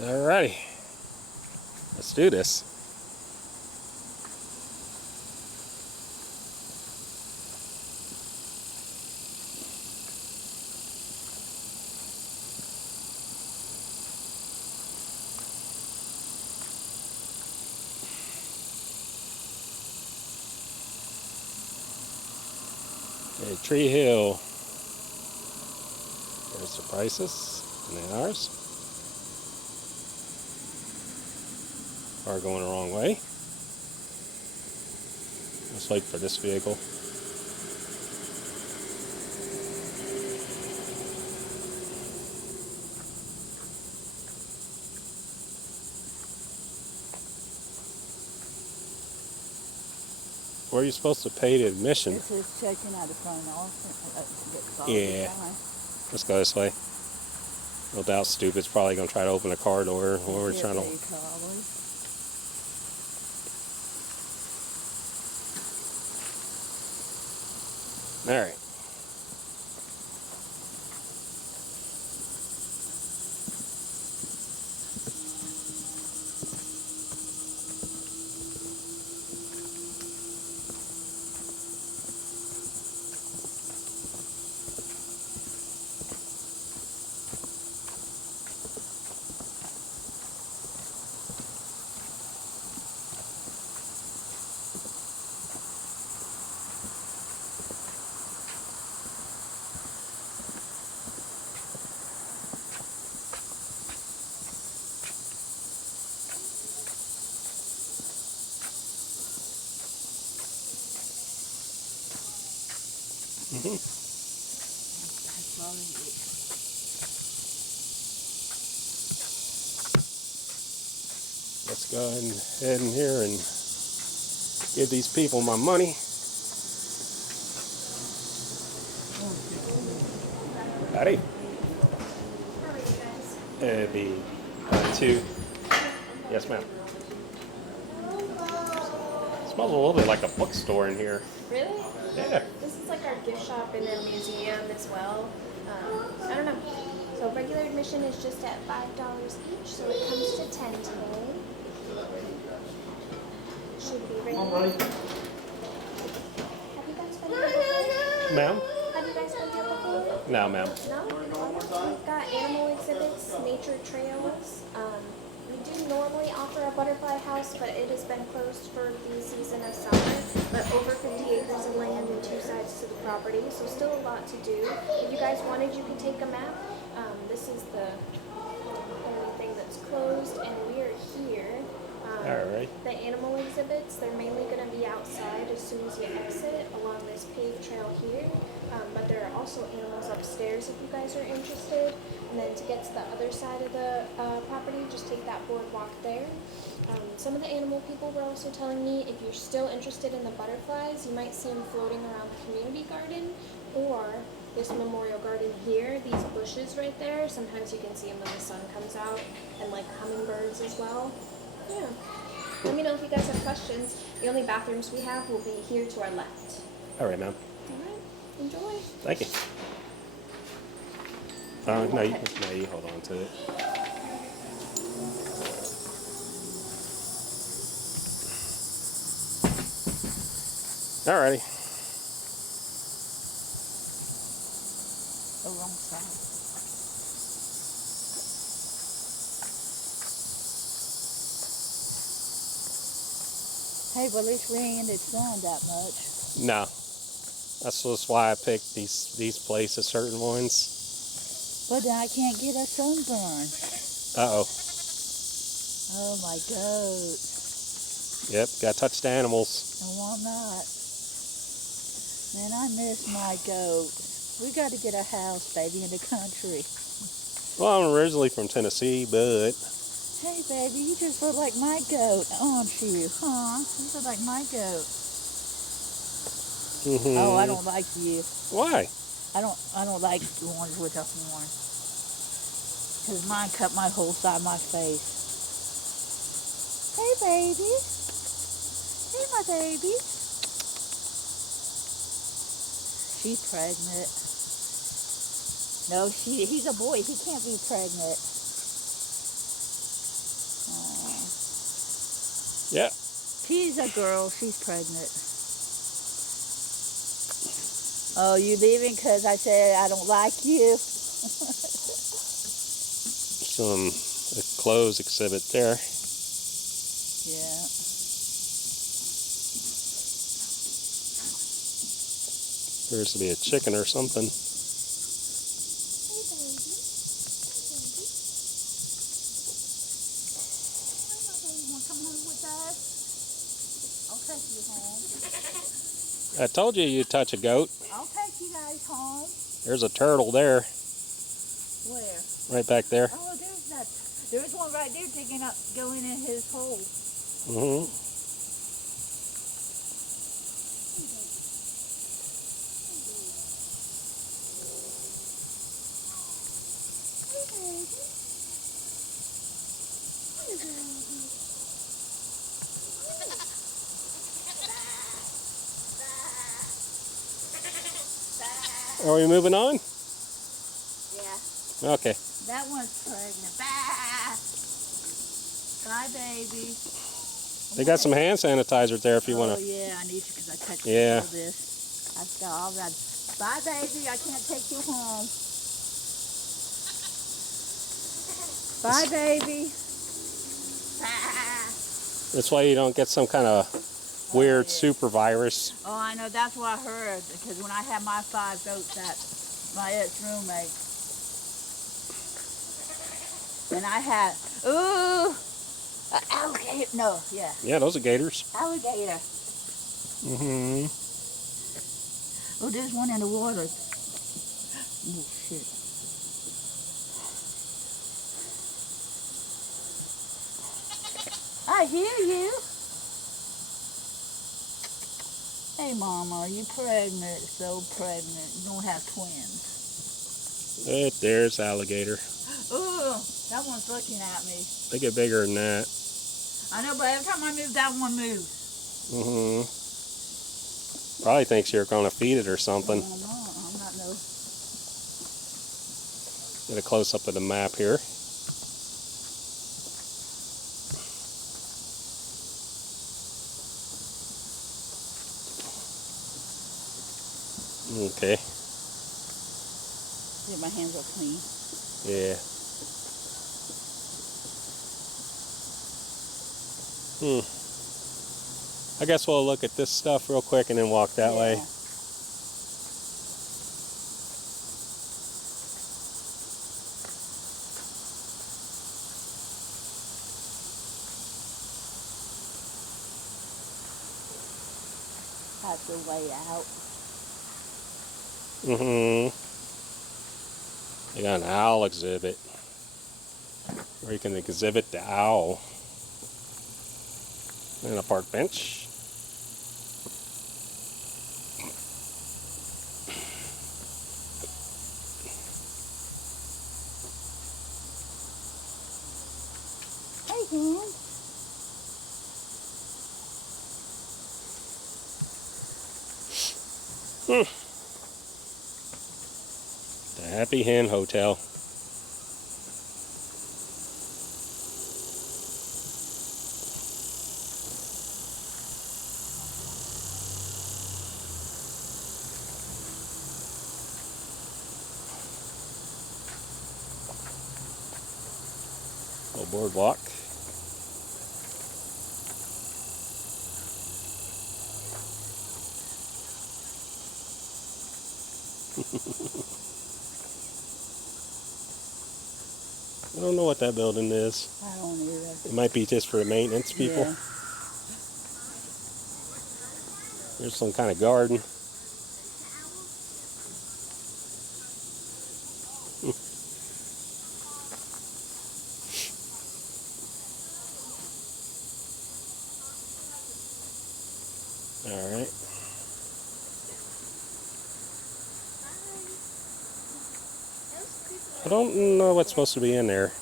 Alrighty, let's do this. Okay, Tree Hill. There's the prices and then ours. Are going the wrong way. Let's wait for this vehicle. Where are you supposed to pay the admission? This is checking out the front office. Yeah. Let's go this way. No doubt stupid's probably going to try to open a car door when we're trying to... Alright. Let's go ahead and head in here and give these people my money. Howdy. How are you guys? It'd be 2. Yes, ma'am. Smells a little bit like a bookstore in here. Really? Yeah. This is like our gift shop and a museum as well. I don't know. So regular admission is just at $5 each, so it comes to $10 today. Should be ready. Have you guys been here before? Ma'am? Have you guys been here before? No, ma'am. No? We've got animal exhibits, nature trails. We do normally offer a butterfly house, but it has been closed for the season of summer. But over 50 acres of land and 2 sides to the property, so still a lot to do. If you guys wanted, you could take a map. This is the only thing that's closed, and we are here. Alright. The animal exhibits, they're mainly going to be outside as soon as you exit along this paved trail here. But there are also animals upstairs if you guys are interested. And then to get to the other side of the property, just take that boardwalk there. Some of the animal people were also telling me if you're still interested in the butterflies, you might see them floating around the community garden or this memorial garden here, these bushes right there. Sometimes you can see them when the sun comes out, and like hummingbirds as well. Yeah. Let me know if you guys have questions. The only bathrooms we have will be here to our left. Alright, ma'am. Alright. Enjoy. Thank you. No, you hold on to it. Alrighty. The wrong side. Hey, but at least we ain't in the sun that much. No. That's just why I picked these places, certain ones. But then I can't get a sunburn. Uh-oh. Oh my goat. Yep, gotta touch the animals. I want not. Man, I miss my goat. We got to get a house, baby, in the country. Well, I'm originally from Tennessee, but... Hey, baby, you just look like my goat, aren't you? Huh? You look like my goat. Mm-hmm. Oh, I don't like you. Why? I don't like the ones with a horn. Because mine cut my whole side of my face. Hey, baby. Hey, my baby. She's pregnant. No, he's a boy. He can't be pregnant. Yeah. She's a girl. She's pregnant. Oh, you leaving because I said I don't like you? Some clothes exhibit there. Yeah. Appears to be a chicken or something. Hey, baby. You want to come home with us? I'll take you home. I told you you'd touch a goat. I'll take you guys home. There's a turtle there, Where? right back there. Oh, there's that. There's one right there digging up, going in his hole. Mm-hmm. Hey, baby. Hey, baby. Are we moving on? Yeah. Okay. That one's pregnant. Bah! Bye, baby. They got some hand sanitizer there if you want Oh, to. yeah, I need to because I touched Yeah. all this. I've got all that. Bye, baby. I can't take you home. Bye, baby. Ah. That's why you don't get some kind of weird yeah. super virus. Oh, I know. That's what I heard. Because when I had my 5 goats at my ex-roommate, and I had, ooh, alligator. No, yeah, Yeah, those are gators. alligator. Mm-hmm. Oh, there's one in the water. Oh, shit. I hear you. Hey, Mama, are you pregnant? So pregnant. You don't have twins. There's alligator. Ooh, that one's looking at me. They get bigger than that. I know, but every time I move, that one moves. Mm-hmm. Probably thinks you're going to feed it or something. I'm not no. Get a close-up of the map here. Okay. Yeah, my hands are clean. Yeah. I guess we'll look at this stuff real quick and then walk that way. That's the way out. Mm-hmm. They got an owl exhibit. Where you can exhibit the owl. And a park bench. Hey, hands. The Happy Hen Hotel. Little boardwalk. I don't know what that building is. I don't either. It might be just for the maintenance people. Yeah. There's some kind of garden. All right. I don't know what's supposed to be in there.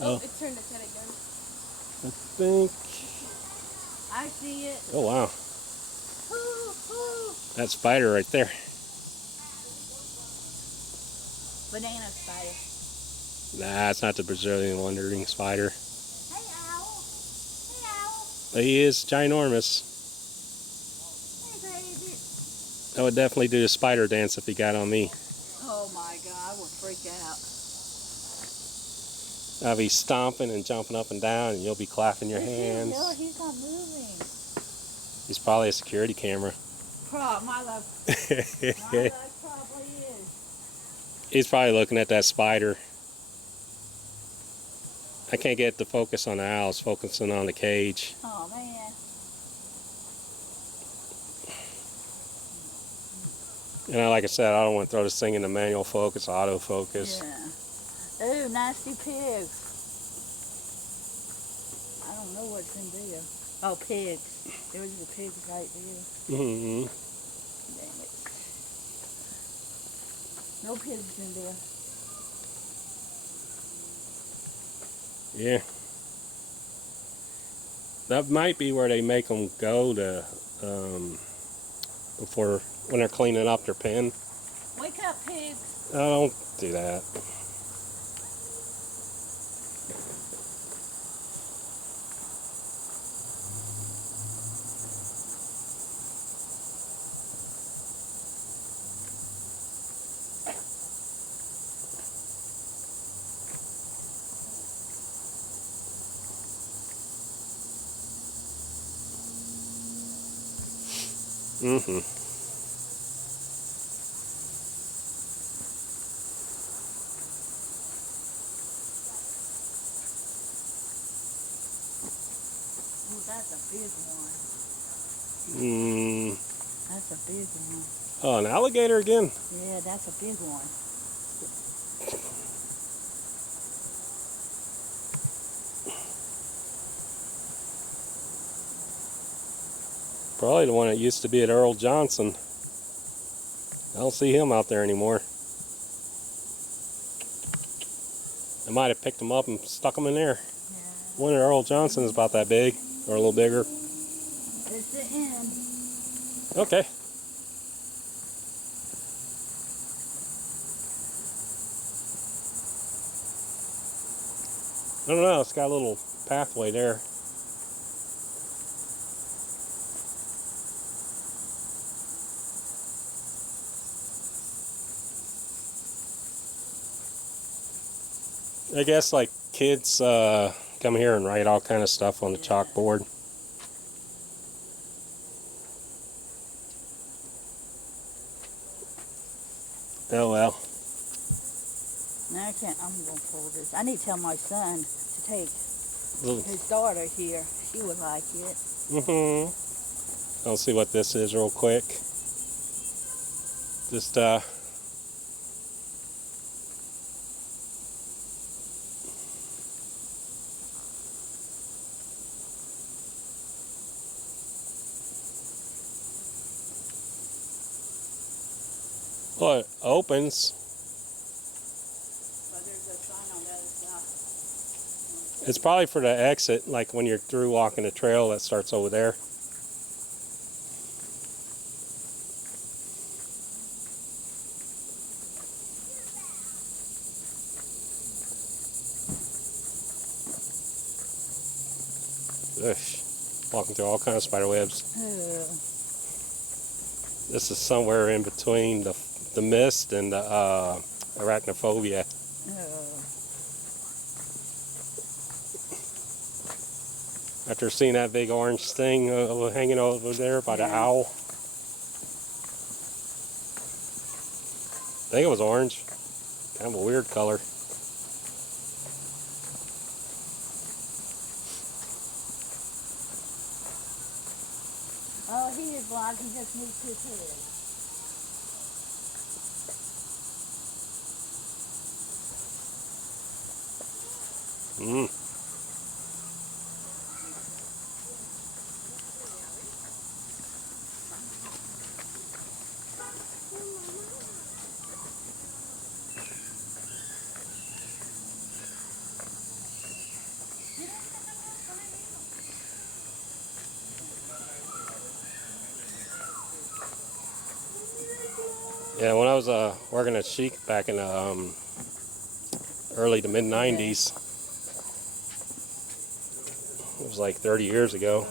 Oh, It turned its head again. I think. I see it. Oh wow, Ooh. that spider right there. Banana spider. Nah, it's not the Brazilian wandering spider. Hey, Al. He is ginormous. Hey, baby. I would definitely do a spider dance if he got on me. Oh my God, I would freak out. I'll be stomping and jumping up and down, and you'll be clapping your No, hands. he's not moving. He's probably a security camera. My luck probably is. He's probably looking at that spider. I can't get the focus on the owl. It's focusing on the cage. Oh man. And like I said, I don't want to throw this thing into manual focus, autofocus. Yeah. Ooh, nasty pigs. I don't know what's in there. Oh, pigs. There's the pigs right there. Mm-hmm. Damn it. No pigs in there. Yeah. That might be where they make them go to before when they're cleaning up their pen. Wake up, pigs. I don't do that. Mm-hmm. Ooh, that's a big one. That's a big one. Oh, an alligator again? Yeah, that's a big one. Probably the one that used to be at Earl Johnson. I don't see him out there anymore. I might have picked him up and stuck him in there. Yeah. One at Earl Johnson is about that big, or a little bigger. It's the end. Okay. I don't know, it's got a little pathway there. I guess like kids come here and write all kind of stuff on the chalkboard. Oh well. Now I can't, I'm gonna pull this. I need to tell my son to take Ooh. his daughter here. She would like it. Mm-hmm. I'll see what this is real quick. Just well, it opens. But there's a sign on the other side. It's probably for the exit, like when you're through walking the trail that starts over there. Ugh. Walking through all kinds of spider webs. This is somewhere in between the mist and the arachnophobia. After seeing that big orange thing hanging over there by the owl. I think it was orange. Kind of a weird color. Oh, he is blind. He just needs his head. Mm. Yeah, when I was working at Chic back in the early to mid 90s, it was like 30 years ago.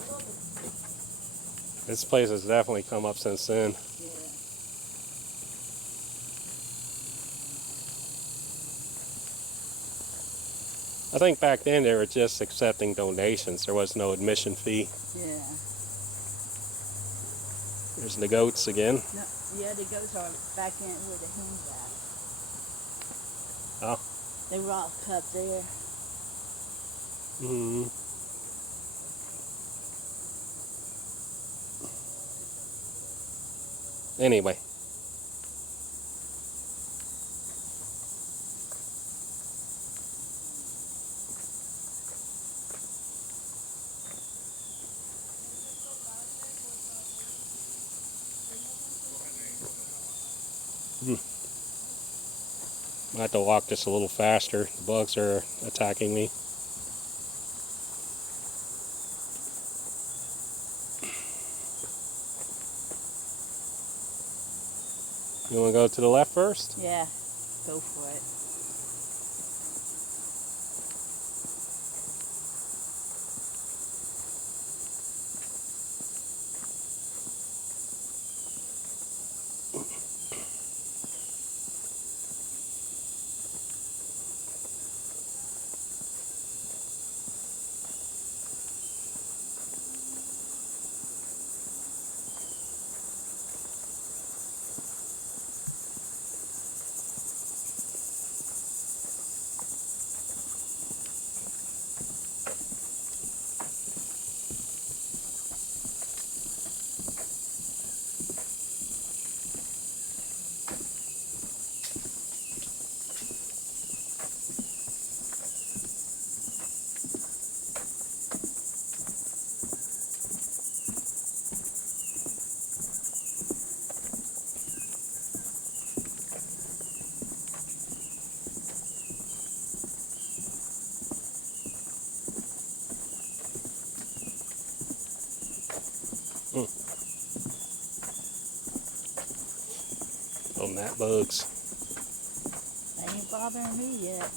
This place has definitely come up since then. Yeah. I think back then they were just accepting donations. There was no admission fee. Yeah. There's the goats again. No, yeah, the goats are back in where the hens at. Oh. They were all cut there. Mm-hmm. Anyway. I have to walk just a little faster. The bugs are attacking me. You want to go to the left first? Yeah, go for it. Oh, gnat bugs. They ain't bothering me yet.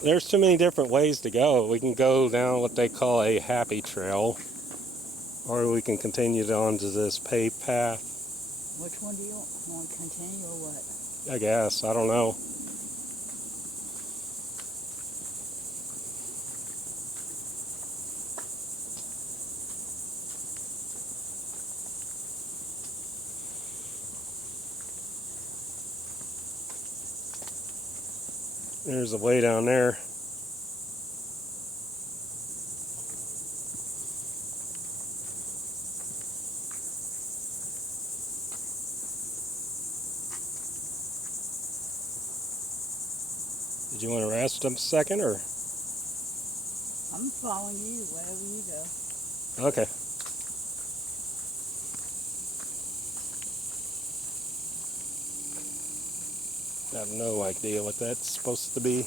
There's too many different ways to go. We can go down what they call a happy trail, or we can continue on to this paved path. Which one do you want to continue or what? I guess. I don't know. There's a way down there. Did you want to rest a second, or? I'm following you wherever you go. Okay. I have no idea what that's supposed to be.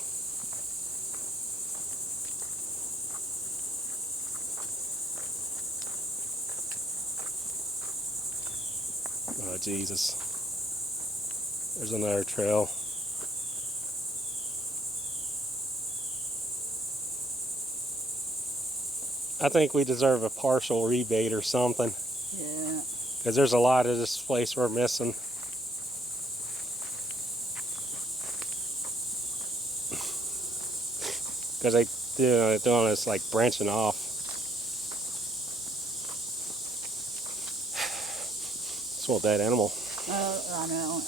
Oh, Jesus. There's another trail. I think we deserve a partial rebate or something, Yeah. because there's a lot of this place we're missing. Because they're doing this like branching off. Small dead animal. Oh, I know.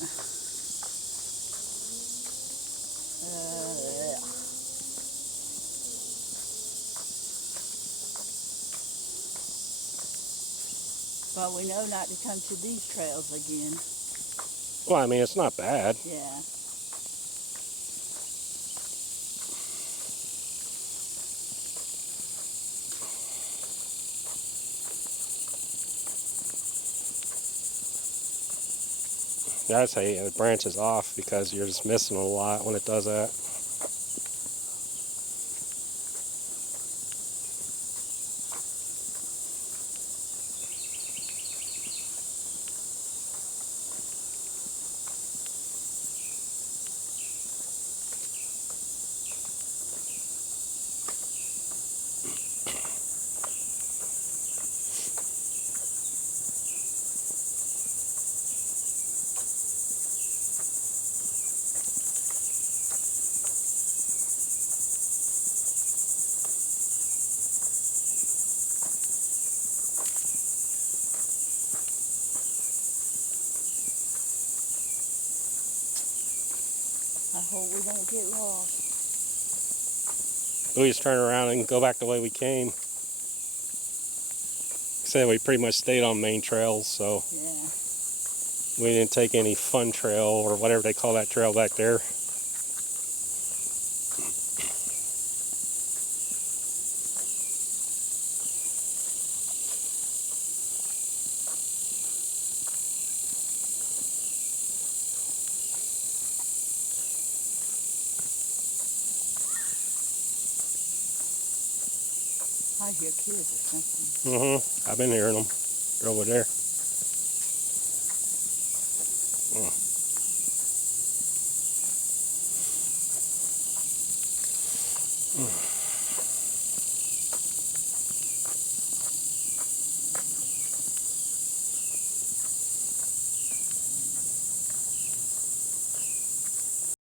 But we know not to come to these trails again. Well, I mean, it's not bad. Yeah. I'd say it branches off because you're just missing a lot when it does that. I hope we don't get lost. We just turn around and go back the way we came. Said we pretty much stayed on main trails, so Yeah. we didn't take any fun trail or whatever they call that trail back there. I hear kids or something. I've been hearing them. They're over there.